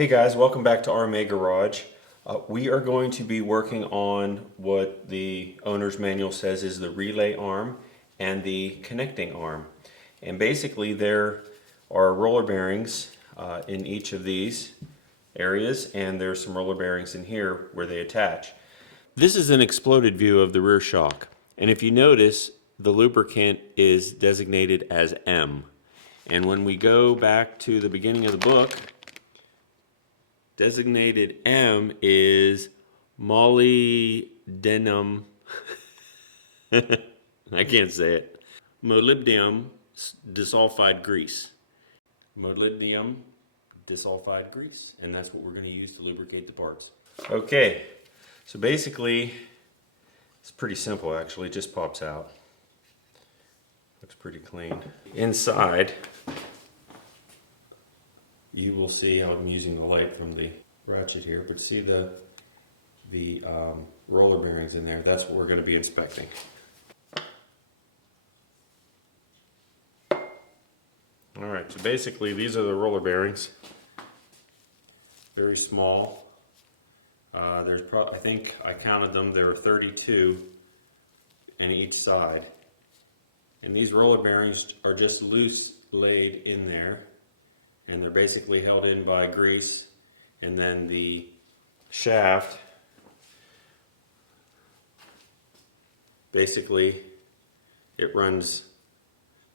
Hey guys, welcome back to RMA Garage. We are going to be working on what the owner's manual says is the relay arm and the connecting arm. And basically there are roller bearings in each of these areas, and there's some roller bearings in here where they attach. This is an exploded view of the rear shock, and if you notice, the lubricant is designated as M. And when we go back to the beginning of the book, designated M is molybdenum. I can't say it. Molybdenum disulfide grease. Molybdenum disulfide grease, and that's what we're going to use to lubricate the parts. Okay, so basically, it's pretty simple actually. It just pops out. Looks pretty clean. Inside, you will see how I'm using the light from the ratchet here, but see the roller bearings in there. That's what we're going to be inspecting. Alright, so basically these are the roller bearings. Very small. I think I counted them, there are 32 in each side. And these roller bearings are just loose laid in there. And they're basically held in by grease, and then the shaft basically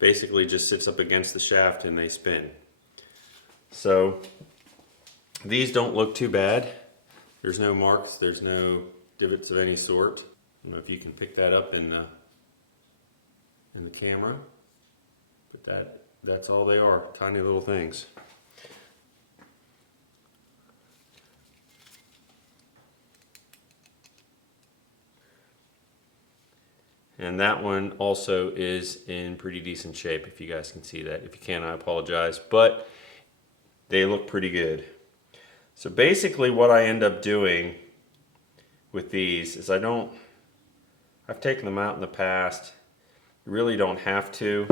just sits up against the shaft and they spin. So these don't look too bad. There's no marks, there's no divots of any sort. I don't know if you can pick that up in the camera, but that's all they are, tiny little things. And that one also is in pretty decent shape, if you guys can see that. If you can't, I apologize, but they look pretty good. So basically what I end up doing with these is I've taken them out in the past. You really don't have to.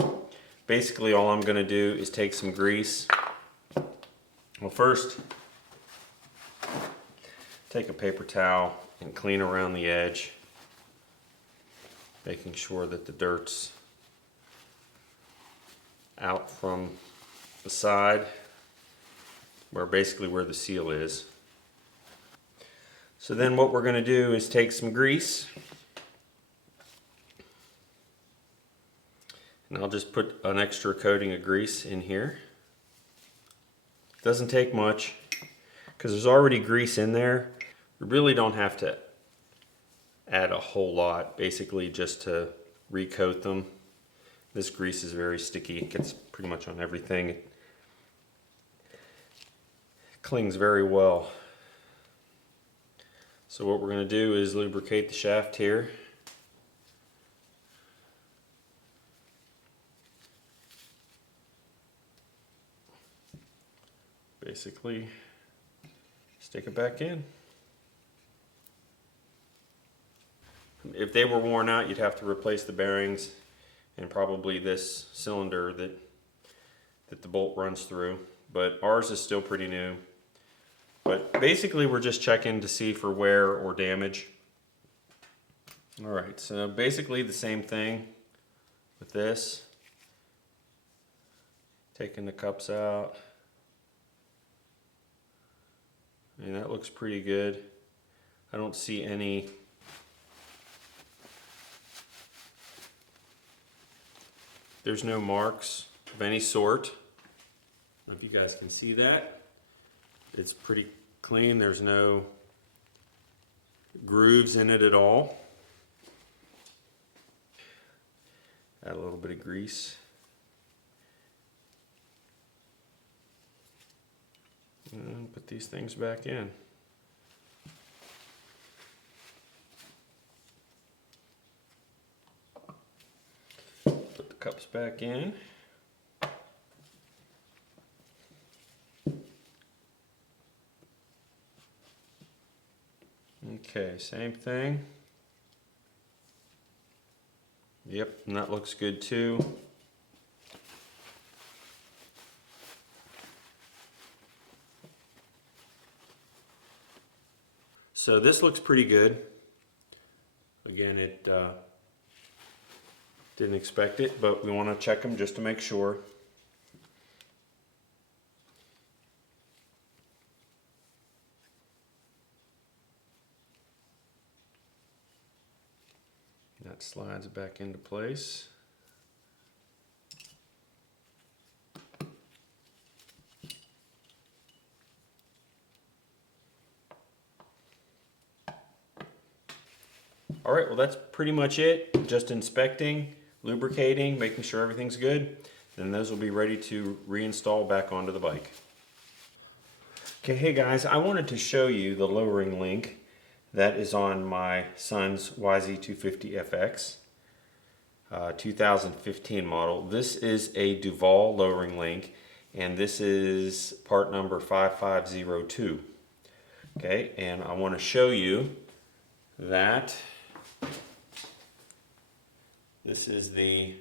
Basically all I'm going to do is take some grease. Well, first take a paper towel and clean around the edge, making sure that the dirt's out from the side, where the seal is. So then what we're going to do is take some grease, and I'll just put an extra coating of grease in here. Doesn't take much because there's already grease in there. We really don't have to add a whole lot, basically just to recoat them. This grease is very sticky, it gets pretty much on everything. It clings very well. So what we're going to do is lubricate the shaft here. Basically, stick it back in. If they were worn out, you'd have to replace the bearings and probably this cylinder that the bolt runs through. But ours is still pretty new. But basically we're just checking to see for wear or damage. Alright, so basically the same thing with this. Taking the cups out. I mean, that looks pretty good. I don't see any There's no marks of any sort. I don't know if you guys can see that. It's pretty clean. There's no grooves in it at all. Add a little bit of grease. And put these things back in. Put the cups back in. Okay, same thing. Yep, and that looks good too. So this looks pretty good. Again, it didn't expect it, but we want to check them just to make sure. That slides back into place. All right, well that's pretty much it. Just inspecting, lubricating, making sure everything's good. Then those will be ready to reinstall back onto the bike. Okay, hey guys, I wanted to show you the lowering link that is on my son's YZ250FX 2015 model. This is a Duvall lowering link, and this is part number 5502. Okay, and I want to show you that this is the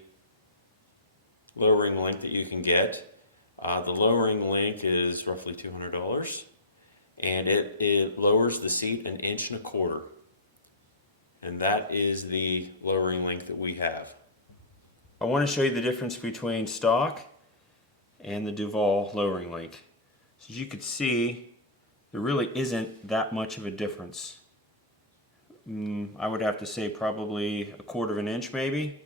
lowering link that you can get. The lowering link is roughly $200, and it lowers the seat 1.25 inches. And that is the lowering link that we have. I want to show you the difference between stock and the Duvall lowering link. So as you can see, there really isn't that much of a difference. I would have to say probably 1/4 inch maybe,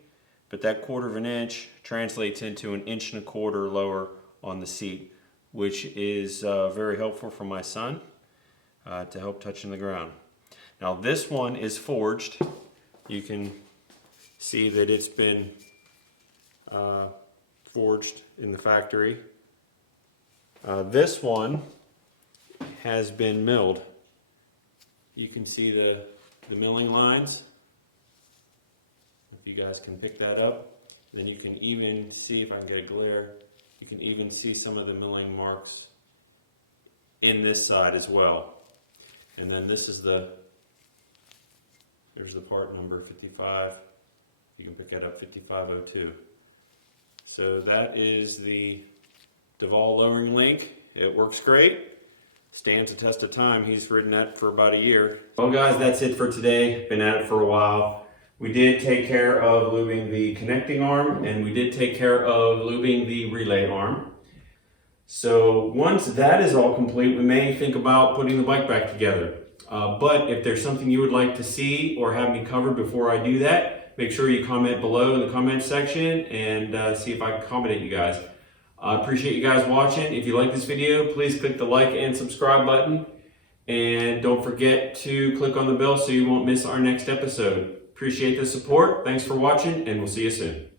but that 1/4 inch translates into 1.25 inches lower on the seat, which is very helpful for my son to help touching the ground. Now this one is forged. You can see that it's been forged in the factory. This one has been milled. You can see the milling lines. If you guys can pick that up, then you can even see, if I can get a glare, you can even see some of the milling marks in this side as well. And then this is here's the part number 55. You can pick that up, 5502. So that is the Devol lowering link. It works great. Stands the test of time. He's ridden that for about a year. Well guys, that's it for today. Been at it for a while. We did take care of lubing the connecting arm, and we did take care of lubing the relay arm. So once that is all complete, we may think about putting the bike back together. But if there's something you would like to see or have me covered before I do that, make sure you comment below in the comment section and see if I can accommodate you guys. I appreciate you guys watching. If you like this video, please click the like and subscribe button. And don't forget to click on the bell so you won't miss our next episode. Appreciate the support. Thanks for watching, and we'll see you soon.